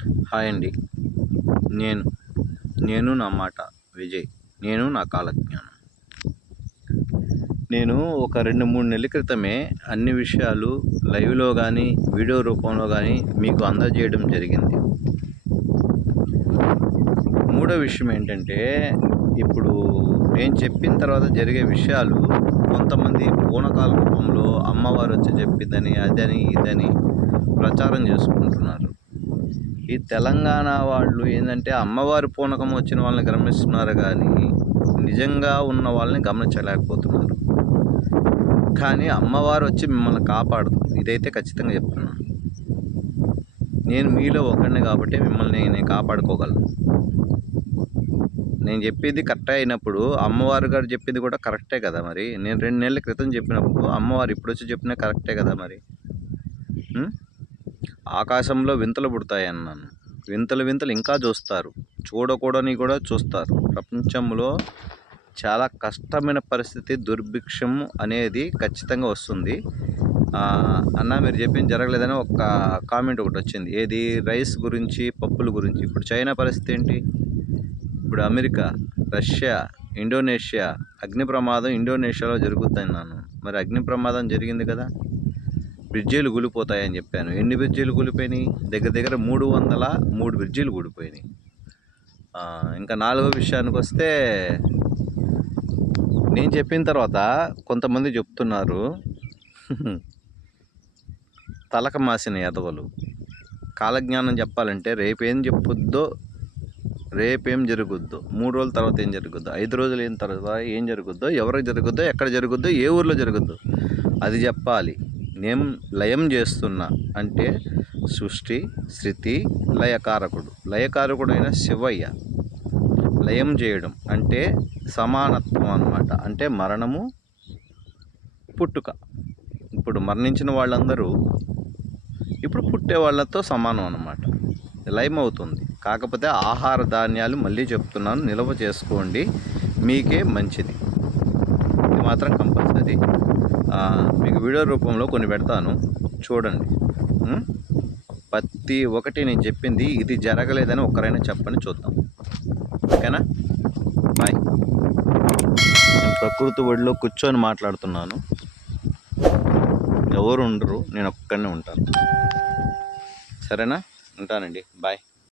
Hi అండి. నేను నేను నా మాట విజయ్. నేను నా కాలజ్ఞానం. నేను ఒక రెండు మూడు నెలల క్రితమే అన్ని విషయాలు లైవ్లో కానీ వీడియో రూపంలో కానీ మీకు అందజేయడం జరిగింది. మూడో విషయం ఏంటంటే ఇప్పుడు నేను చెప్పిన తర్వాత జరిగే విషయాలు కొంతమంది పూనకాల రూపంలో అమ్మవారు వచ్చి చెప్పిందని అదని ఇదని ప్రచారం చేసుకుంటున్నారు. ఈ తెలంగాణ వాళ్ళు ఏంటంటే అమ్మవారి పూనకం వచ్చిన వాళ్ళని గమనిస్తున్నారు కానీ నిజంగా ఉన్న వాళ్ళని గమనించలేకపోతున్నారు. కానీ అమ్మవారు వచ్చి మిమ్మల్ని కాపాడదు. ఇదైతే ఖచ్చితంగా చెప్తున్నాను. నేను మీలో ఒకడిని కాబట్టి మిమ్మల్ని నేను కాపాడుకోగలను. నేను చెప్పేది కరెక్టే అయినప్పుడు అమ్మవారు గారు చెప్పింది కూడా కరెక్టే కదా మరి? నేను రెండు నెలల క్రితం చెప్పినప్పుడు అమ్మవారు ఇప్పుడు వచ్చి చెప్పినా కరెక్టే కదా మరి? ఆకాశంలో వింతలు పుడతాయన్నాను. వింతలు వింతలు ఇంకా చూస్తారు. చూడకూడని కూడా చూస్తారు. ప్రపంచంలో చాలా కష్టమైన పరిస్థితి దుర్భిక్షం అనేది ఖచ్చితంగా వస్తుంది. అన్న మీరు చెప్పింది జరగలేదని ఒక కామెంట్ ఒకటి వచ్చింది. ఏది? రైస్ గురించి పప్పుల గురించి. ఇప్పుడు చైనా పరిస్థితి ఏంటి? ఇప్పుడు అమెరికా రష్యా ఇండోనేషియా అగ్ని ప్రమాదం ఇండోనేషియాలో జరుగుతున్నాను మరి అగ్ని ప్రమాదం జరిగింది కదా? బ్రిడ్జీలు కూలిపోతాయని చెప్పాను. ఎన్ని బ్రిడ్జీలు కూలిపోయినాయి? దగ్గర దగ్గర మూడు వందల మూడు బ్రిడ్జీలు కూలిపోయినాయి. ఇంకా నాలుగో విషయానికి వస్తే నేను చెప్పిన తర్వాత కొంతమంది చెప్తున్నారు. తలక మాసిన ఎదవలు కాలజ్ఞానం చెప్పాలంటే రేపేం చెప్పుద్దో రేపేం జరుగుద్దో మూడు రోజుల తర్వాత ఏం జరుగుద్దో ఐదు రోజులు అయిన తర్వాత ఏం జరుగుద్దో ఎవరికి జరుగుద్దో ఎక్కడ జరుగుద్దో ఏ ఊర్లో జరుగుద్దో అది చెప్పాలి. నేను లయం చేస్తున్నా అంటే సృష్టి శృతి లయకారకుడు. లయకారకుడైన శివయ్య లయం చేయడం అంటే సమానత్వం అన్నమాట. అంటే మరణము పుట్టుక. ఇప్పుడు మరణించిన వాళ్ళందరూ ఇప్పుడు పుట్టే వాళ్ళతో సమానం అన్నమాట. లయం అవుతుంది కాకపోతే ఆహార ధాన్యాలు మళ్ళీ చెప్తున్నాను నిల్వ చేసుకోండి. మీకే మంచిది. ఇది మాత్రం కంపల్సరీ. మీకు వీడియో రూపంలో కొన్ని పెడతాను. చూడండి. ప్రతి ఒకటి నేను చెప్పింది ఇది జరగలేదని ఒక్కరైనా చెప్పండి చూద్దాం. ఓకేనా? బాయ్. నేను ప్రకృతి ఒడిలో కూర్చొని మాట్లాడుతున్నాను. ఎవరు ఉండరు నేను ఒక్కడనే ఉంటాను. సరేనా? ఉంటానండి. బాయ్.